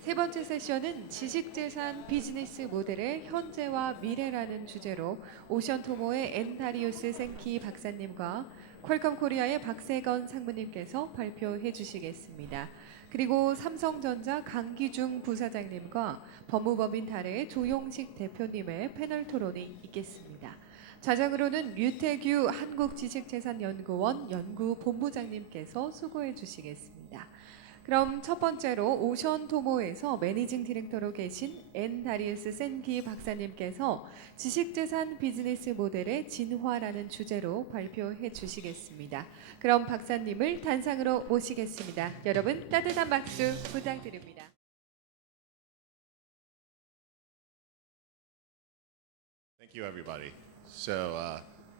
세 번째 세션은 지식재산 비즈니스 모델의 현재와 미래라는 주제로 오션토모의 다리우스 생키 박사님과 퀄컴 코리아의 박세건 상무님께서 발표해 주시겠습니다. 그리고 삼성전자 강기중 부사장님과 법무법인 달의 조용식 대표님의 패널 토론이 있겠습니다. 좌장으로는 류태규 한국지식재산연구원 연구본부장님께서 수고해 주시겠습니다. 그럼 첫 번째로 오션토모에서 매니징 디렉터로 계신 다리우스 샌키 박사님께서 지식재산 비즈니스 모델의 진화라는 주제로 발표해 주시겠습니다. 그럼 박사님을 단상으로 모시겠습니다. 여러분 따뜻한 박수 부탁드립니다. Thank you, everybody. So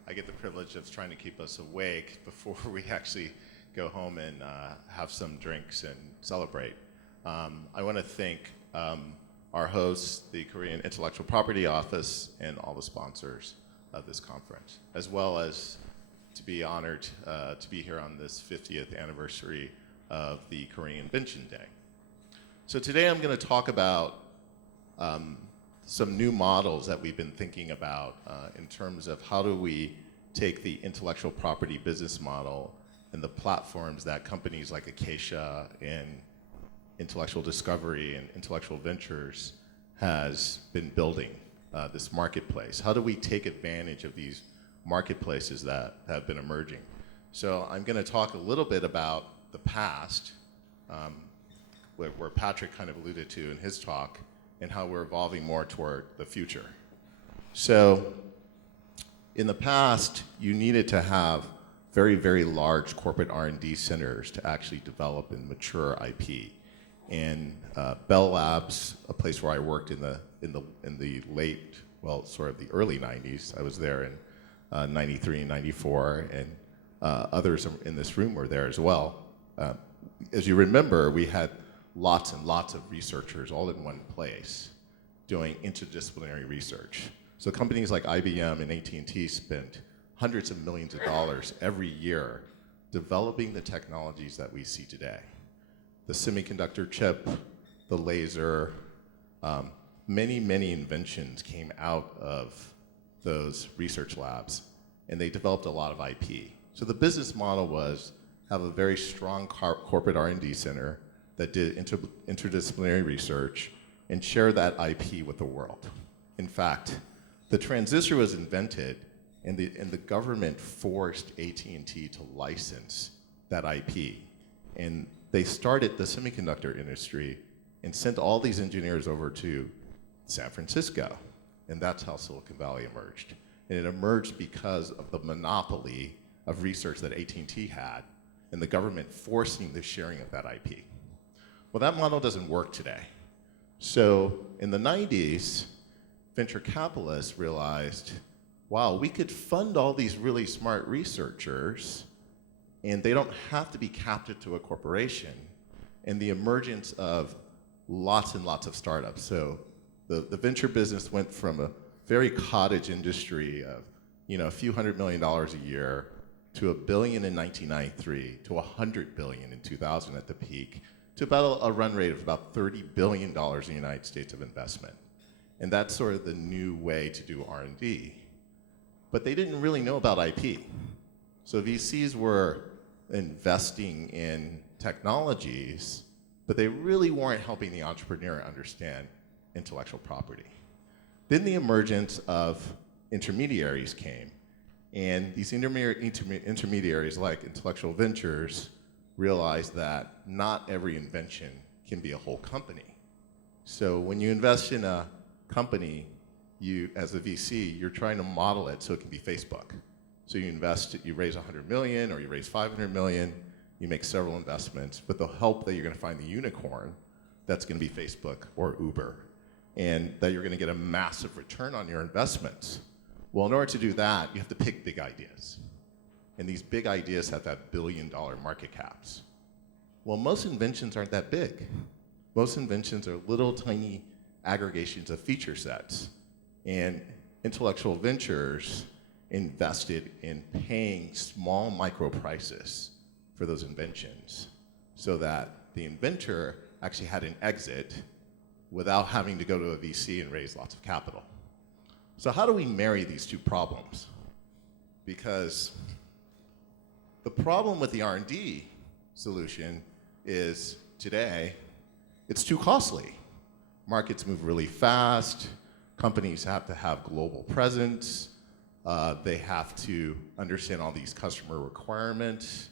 I get the privilege of trying to keep us awake before we actually go home and have some drinks and celebrate. I want to thank our hosts, the Korean Intellectual Property Office, and all the sponsors of this conference, as well as to be honored to be here on this 50th anniversary of the Korean Invention Day. So today I'm going to talk about some new models that we've been thinking about in terms of how do we take the intellectual property business model and the platforms that companies like Acacia and Intellectual Discovery and Intellectual Ventures has been building this marketplace. How do we take advantage of these marketplaces that have been emerging? So I'm going to talk a little bit about the past, where Patrick kind of alluded to in his talk, and how we're evolving more toward the future. So in the past, you needed to have very, very large corporate R&D centers to actually develop and mature IP. And Bell Labs, a place where I worked in the late, well, sort of the early 90s. I was there in 93 and 94, and others in this room were there as well. As you remember, we had lots and lots of researchers all in one place doing interdisciplinary research. So companies like IBM and AT&T spent hundreds of millions of dollars every year developing the technologies that we see today. The semiconductor chip, the laser, many, many inventions came out of those research labs, and they developed a lot of IP. So the business model was have a very strong corporate R&D center that did interdisciplinary research and share that IP with the world. In fact, the transistor was invented and the government forced AT&T to license that IP. And they started the semiconductor industry and sent all these engineers over to San Francisco. And that's how Silicon Valley emerged. And it emerged because of the monopoly of research that AT&T had and the government forcing the sharing of that IP. Well, that model doesn't work today. So in the 90s, venture capitalists realized, wow, we could fund all these really smart researchers and they don't have to be captive to a corporation, and the emergence of lots and lots of startups. So the venture business went from a very cottage industry of a few $100 million a year to $1 billion in 1993 to $100 billion in 2000 at the peak to about a run rate of about $30 billion in the United States of investment. And that's sort of the new way to do R&D. But they didn't really know about IP. So VCs were investing in technologies, but they really weren't helping the entrepreneur understand intellectual property. Then the emergence of intermediaries came, and these intermediaries like Intellectual Ventures realized that not every invention can be a whole company. So when you invest in a company, you, as a VC, you're trying to model it so it can be Facebook. So you invest, you raise 100 million or you raise 500 million, you make several investments with the hope that you're going to find the unicorn that's going to be Facebook or Uber, and that you're going to get a massive return on your investments. Well, in order to do that, you have to pick big ideas. And these big ideas have that billion-dollar market caps. Well, most inventions aren't that big. Most inventions are little tiny aggregations of feature sets. And Intellectual Ventures invested in paying small micro prices for those inventions so that the inventor actually had an exit without having to go to a VC and raise lots of capital. So how do we marry these two problems? Because the problem with the R&D solution is today, it's too costly. Markets move really fast. Companies have to have global presence. They have to understand all these customer requirements.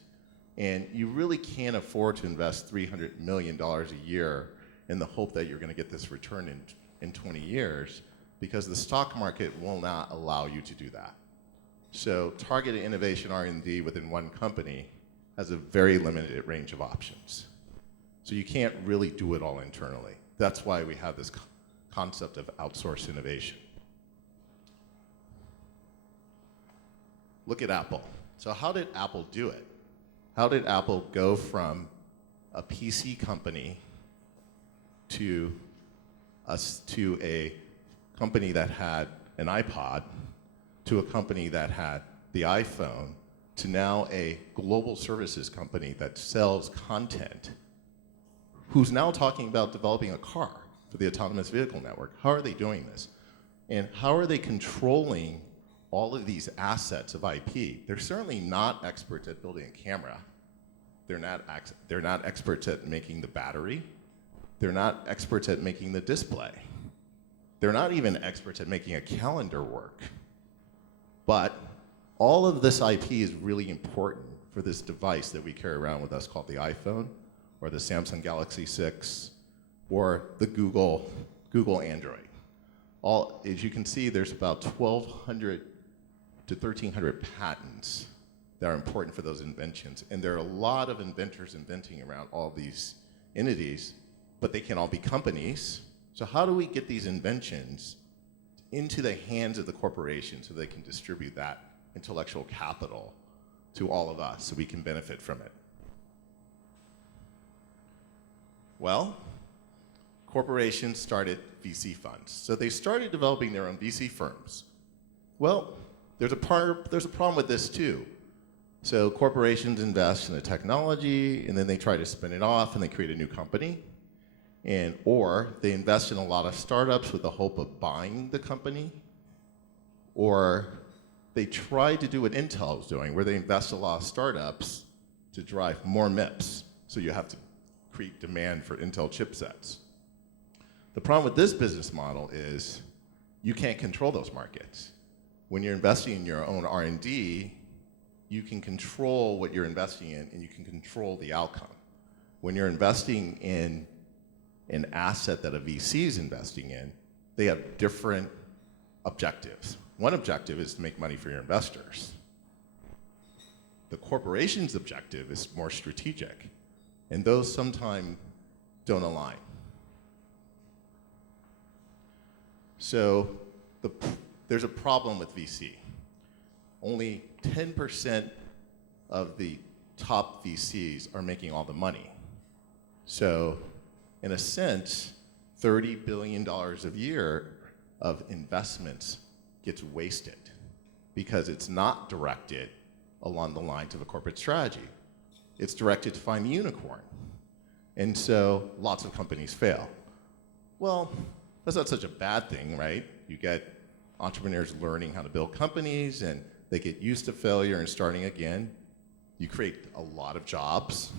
And you really can't afford to invest $300 million a year in the hope that you're going to get this return in 20 years, because the stock market will not allow you to do that. So targeted innovation R&D within one company has a very limited range of options. So you can't really do it all internally. That's why we have this concept of outsourced innovation. Look at Apple. So how did Apple do it? How did Apple go from a PC company to a company that had an iPod, to a company that had the iPhone, to now a global services company that sells content, who's now talking about developing a car for the autonomous vehicle network? How are they doing this? And how are they controlling all of these assets of IP? They're certainly not experts at building a camera. They're not experts at making the battery. They're not experts at making the display. They're not even experts at making a calendar work. But all of this IP is really important for this device that we carry around with us called the iPhone, or the Samsung Galaxy 6, or the Google Android. As you can see, there's about 1,200 to 1,300 patents that are important for those inventions. And there are a lot of inventors inventing around all these entities, but they can all be companies. So how do we get these inventions into the hands of the corporation so they can distribute that intellectual capital to all of us so we can benefit from it? Well, corporations started VC funds. So they started developing their own VC firms. Well, there's a problem with this too. So corporations invest in the technology, and then they try to spin it off, and they create a new company. Or they invest in a lot of startups with the hope of buying the company. Or they try to do what Intel is doing, where they invest a lot of startups to drive more MIPS. So you have to create demand for Intel chipsets. The problem with this business model is you can't control those markets. When you're investing in your own R&D, you can control what you're investing in, and you can control the outcome. When you're investing in an asset that a VC is investing in, they have different objectives. One objective is to make money for your investors. The corporation's objective is more strategic, and those sometimes don't align. So there's a problem with VC. Only 10% of the top VCs are making all the money. So in a sense, $30 billion a year of investments gets wasted because it's not directed along the lines of a corporate strategy. It's directed to find the unicorn. And so lots of companies fail. Well, that's not such a bad thing, right? You get entrepreneurs learning how to build companies, and they get used to failure and starting again. You create a lot of jobs.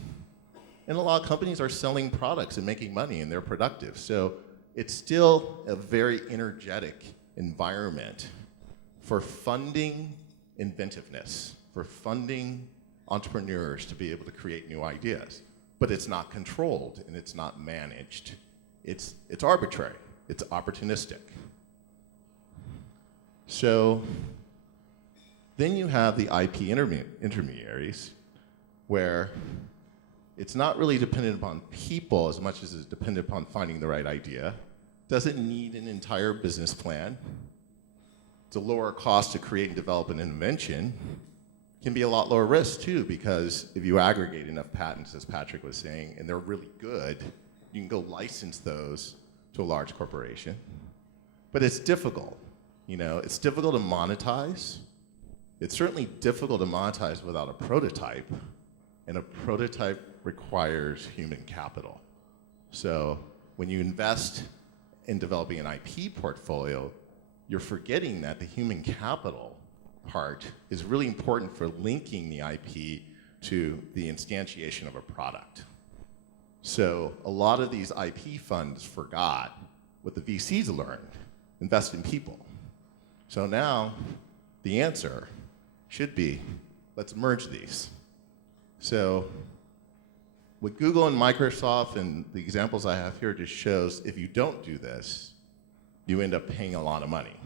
And a lot of companies are selling products and making money, and they're productive. So it's still a very energetic environment for funding inventiveness, for funding entrepreneurs to be able to create new ideas. But it's not controlled, and it's not managed. It's arbitrary. It's opportunistic. So then you have the IP intermediaries, where it's not really dependent upon people as much as it's dependent upon finding the right idea. Doesn't need an entire business plan. It's a lower cost to create and develop an invention. Can be a lot lower risk too, because if you aggregate enough patents, as Patrick was saying, and they're really good, you can go license those to a large corporation. But it's difficult. It's difficult to monetize. It's certainly difficult to monetize without a prototype, and a prototype requires human capital. So when you invest in developing an IP portfolio, you're forgetting that the human capital part is really important for linking the IP to the instantiation of a product. So a lot of these IP funds forgot what the VCs learned: invest in people. So now the answer should be, let's merge these. So with Google and Microsoft, and the examples I have here just shows if you don't do this, you end up paying a lot of money.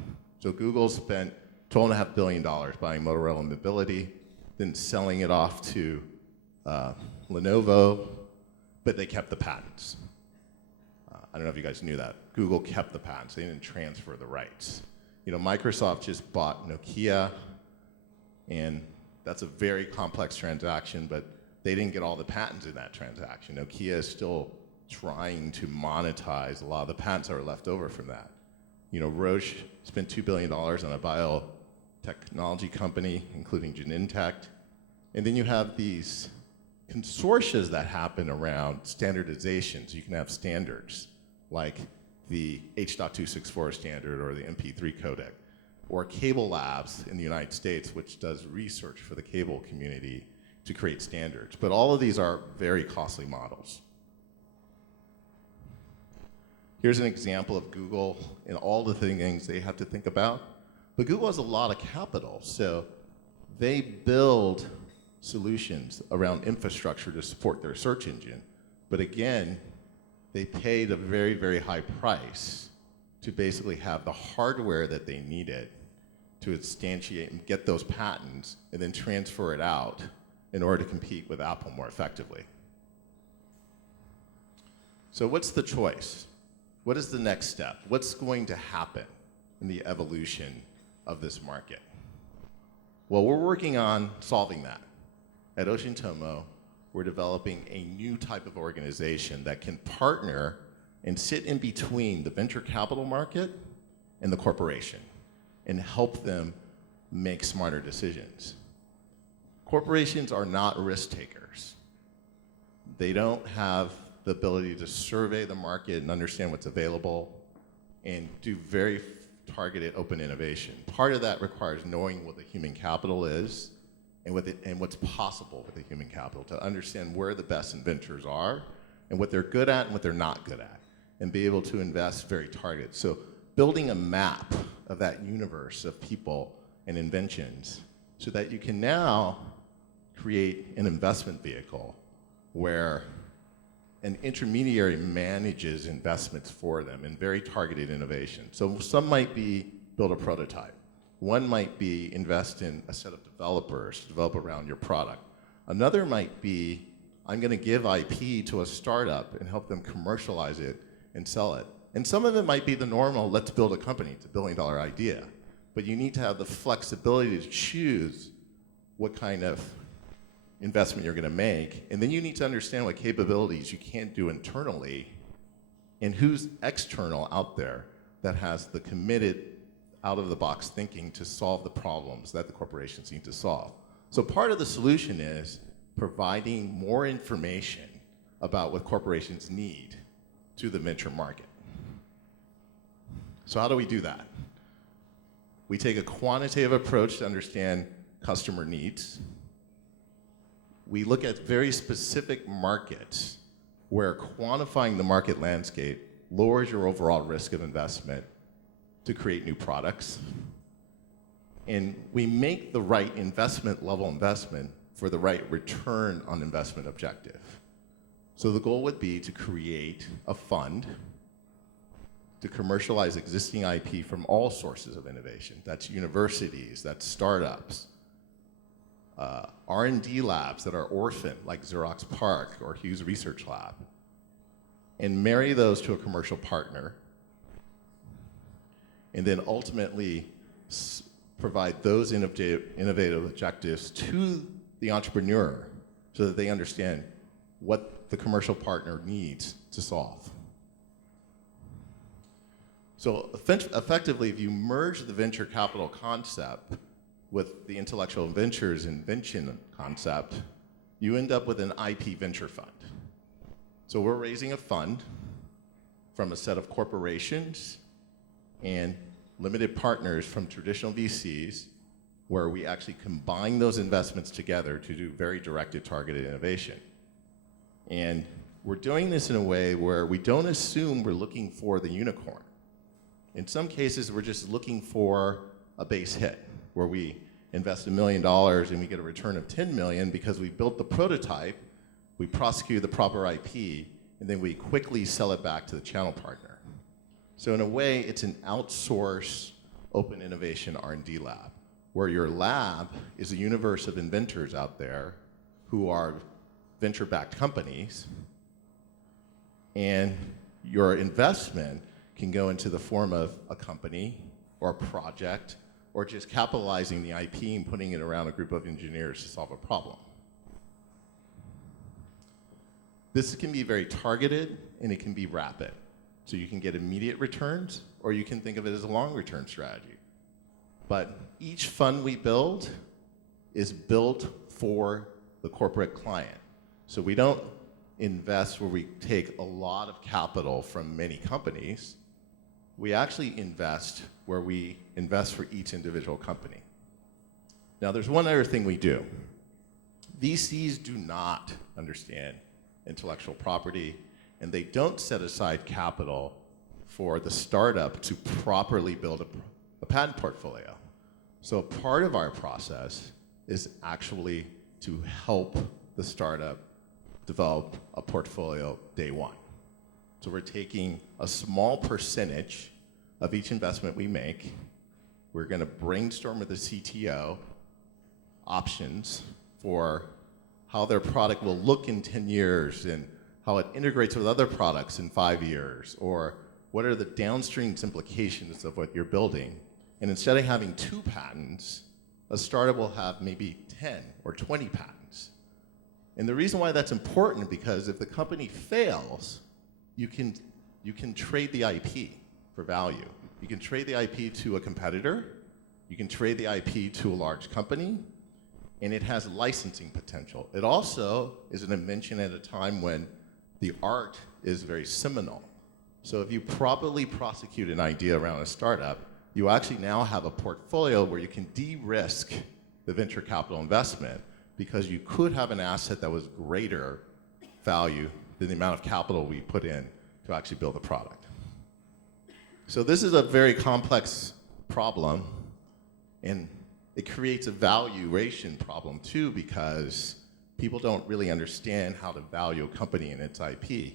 So Google spent $12.5 billion buying Motorola Mobility, then selling it off to Lenovo, but they kept the patents. I don't know if you guys knew that. Google kept the patents. They didn't transfer the rights. You know, Microsoft just bought Nokia, and that's a very complex transaction, but they didn't get all the patents in that transaction. Nokia is still trying to monetize a lot of the patents that were left over from that. You know, Roche spent $2 billion on a biotechnology company, including Genentech. And then you have these consortia that happen around standardization. So you can have standards like the H.264 standard or the MP3 codec, or Cable Labs in the United States, which does research for the cable community to create standards. But all of these are very costly models. Here's an example of Google and all the things they have to think about. But Google has a lot of capital, so they build solutions around infrastructure to support their search engine. But again, they paid a very, very high price to basically have the hardware that they needed to instantiate and get those patents and then transfer it out in order to compete with Apple more effectively. So what's the choice? What is the next step? What's going to happen in the evolution of this market? Well, we're working on solving that. At Ocean Tomo, we're developing a new type of organization that can partner and sit in between the venture capital market and the corporation and help them make smarter decisions. Corporations are not risk takers. They don't have the ability to survey the market and understand what's available and do very targeted open innovation. Part of that requires knowing what the human capital is and what's possible with the human capital, to understand where the best inventors are and what they're good at and what they're not good at, and be able to invest very targeted. So building a map of that universe of people and inventions so that you can now create an investment vehicle where an intermediary manages investments for them in very targeted innovation. So some might be build a prototype. One might be invest in a set of developers to develop around your product. Another might be, I'm going to give IP to a startup and help them commercialize it and sell it. And some of it might be the normal, let's build a company, it's a billion-dollar idea. But you need to have the flexibility to choose what kind of investment you're going to make. And then you need to understand what capabilities you can't do internally and who's external out there that has the committed, out-of-the-box thinking to solve the problems that the corporations need to solve. So part of the solution is providing more information about what corporations need to the venture market. So how do we do that? We take a quantitative approach to understand customer needs. We look at very specific markets where quantifying the market landscape lowers your overall risk of investment to create new products. And we make the right level investment for the right return on investment objective. So the goal would be to create a fund to commercialize existing IP from all sources of innovation. That's universities, that's startups, R&D labs that are orphaned, like Xerox PARC or Hughes Research Lab, and marry those to a commercial partner, and then ultimately provide those innovative objectives to the entrepreneur so that they understand what the commercial partner needs to solve. So effectively, if you merge the venture capital concept with the intellectual ventures invention concept, you end up with an IP venture fund. So we're raising a fund from a set of corporations and limited partners from traditional VCs, where we actually combine those investments together to do very directed, targeted innovation. And we're doing this in a way where we don't assume we're looking for the unicorn. In some cases, we're just looking for a base hit, where we invest $1 million and we get a return of 10 million because we built the prototype, we prosecute the proper IP, and then we quickly sell it back to the channel partner. So in a way, it's an outsourced open innovation R&D lab, where your lab is a universe of inventors out there who are venture-backed companies, and your investment can go into the form of a company or a project or just capitalizing the IP and putting it around a group of engineers to solve a problem. This can be very targeted and it can be rapid. So you can get immediate returns or you can think of it as a long return strategy. But each fund we build is built for the corporate client. So we don't invest where we take a lot of capital from many companies. We actually invest where we invest for each individual company. Now, there's one other thing we do. VCs do not understand intellectual property, and they don't set aside capital for the startup to properly build a patent portfolio. So part of our process is actually to help the startup develop a portfolio day one. So we're taking a small percentage of each investment we make. We're going to brainstorm with the CTO options for how their product will look in 10 years and how it integrates with other products in 5 years, or what are the downstream implications of what you're building. And instead of having 2 patents, a startup will have maybe 10 or 20 patents. And the reason why that's important, because if the company fails, you can trade the IP for value. You can trade the IP to a competitor, you can trade the IP to a large company, and it has licensing potential. It also is an invention at a time when the art is very seminal. So if you properly prosecute an idea around a startup, you actually now have a portfolio where you can de-risk the venture capital investment, because you could have an asset that was greater value than the amount of capital we put in to actually build the product. So this is a very complex problem, and it creates a valuation problem too, because people don't really understand how to value a company and its IP.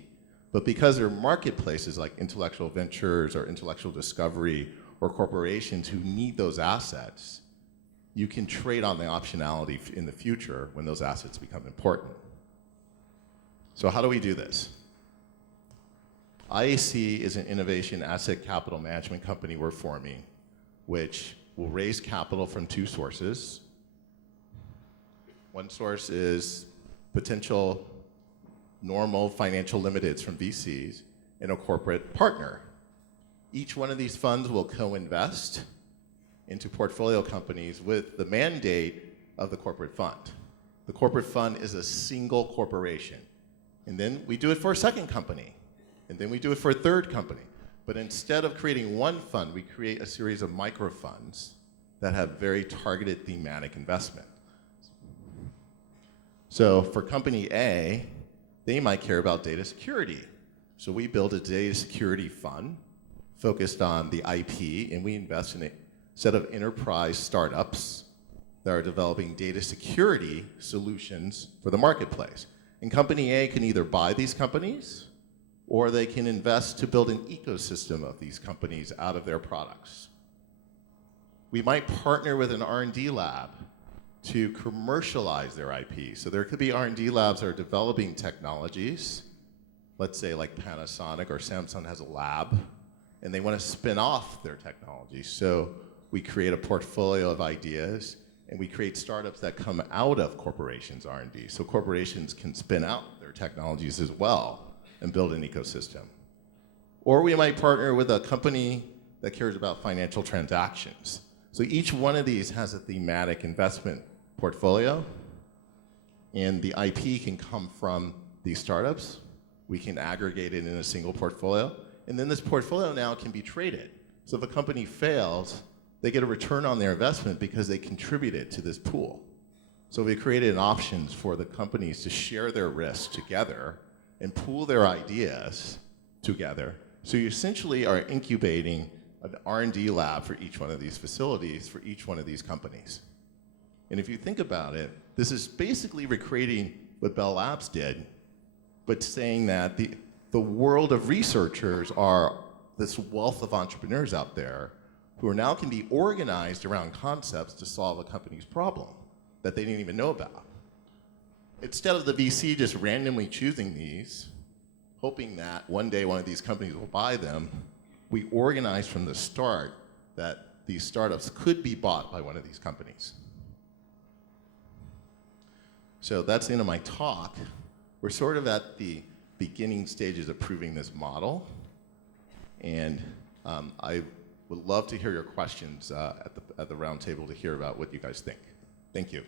But because there are marketplaces like intellectual ventures or intellectual discovery or corporations who need those assets, you can trade on the optionality in the future when those assets become important. So how do we do this? IAC is an innovation asset capital management company we're forming, which will raise capital from 2 sources. One source is potential normal financial limiteds from VCs and a corporate partner. Each one of these funds will co-invest into portfolio companies with the mandate of the corporate fund. The corporate fund is a single corporation. And then we do it for a second company. And then we do it for a third company. But instead of creating one fund, we create a series of micro funds that have very targeted thematic investment. So for company A, they might care about data security. So we build a data security fund focused on the IP, and we invest in a set of enterprise startups that are developing data security solutions for the marketplace. And company A can either buy these companies, or they can invest to build an ecosystem of these companies out of their products. We might partner with an R&D lab to commercialize their IP. So there could be R&D labs that are developing technologies, let's say like Panasonic or Samsung has a lab, and they want to spin off their technology. So we create a portfolio of ideas, and we create startups that come out of corporations' R&D. So corporations can spin out their technologies as well and build an ecosystem. Or we might partner with a company that cares about financial transactions. So each one of these has a thematic investment portfolio, and the IP can come from these startups. We can aggregate it in a single portfolio, And then this portfolio now can be traded. So if a company fails, they get a return on their investment because they contributed to this pool. So we created options for the companies to share their risks together and pool their ideas together. So you essentially are incubating an R&D lab for each one of these facilities, for each one of these companies. And if you think about it, this is basically recreating what Bell Labs did, but saying that the world of researchers are this wealth of entrepreneurs out there who are now can be organized around concepts to solve a company's problem that they didn't even know about. Instead of the VC just randomly choosing these, hoping that one day one of these companies will buy them, we organized from the start that these startups could be bought by one of these companies. So that's the end of my talk. We're sort of at the beginning stages of proving this model, and I would love to hear your questions at the round table to hear about what you guys think. Thank you.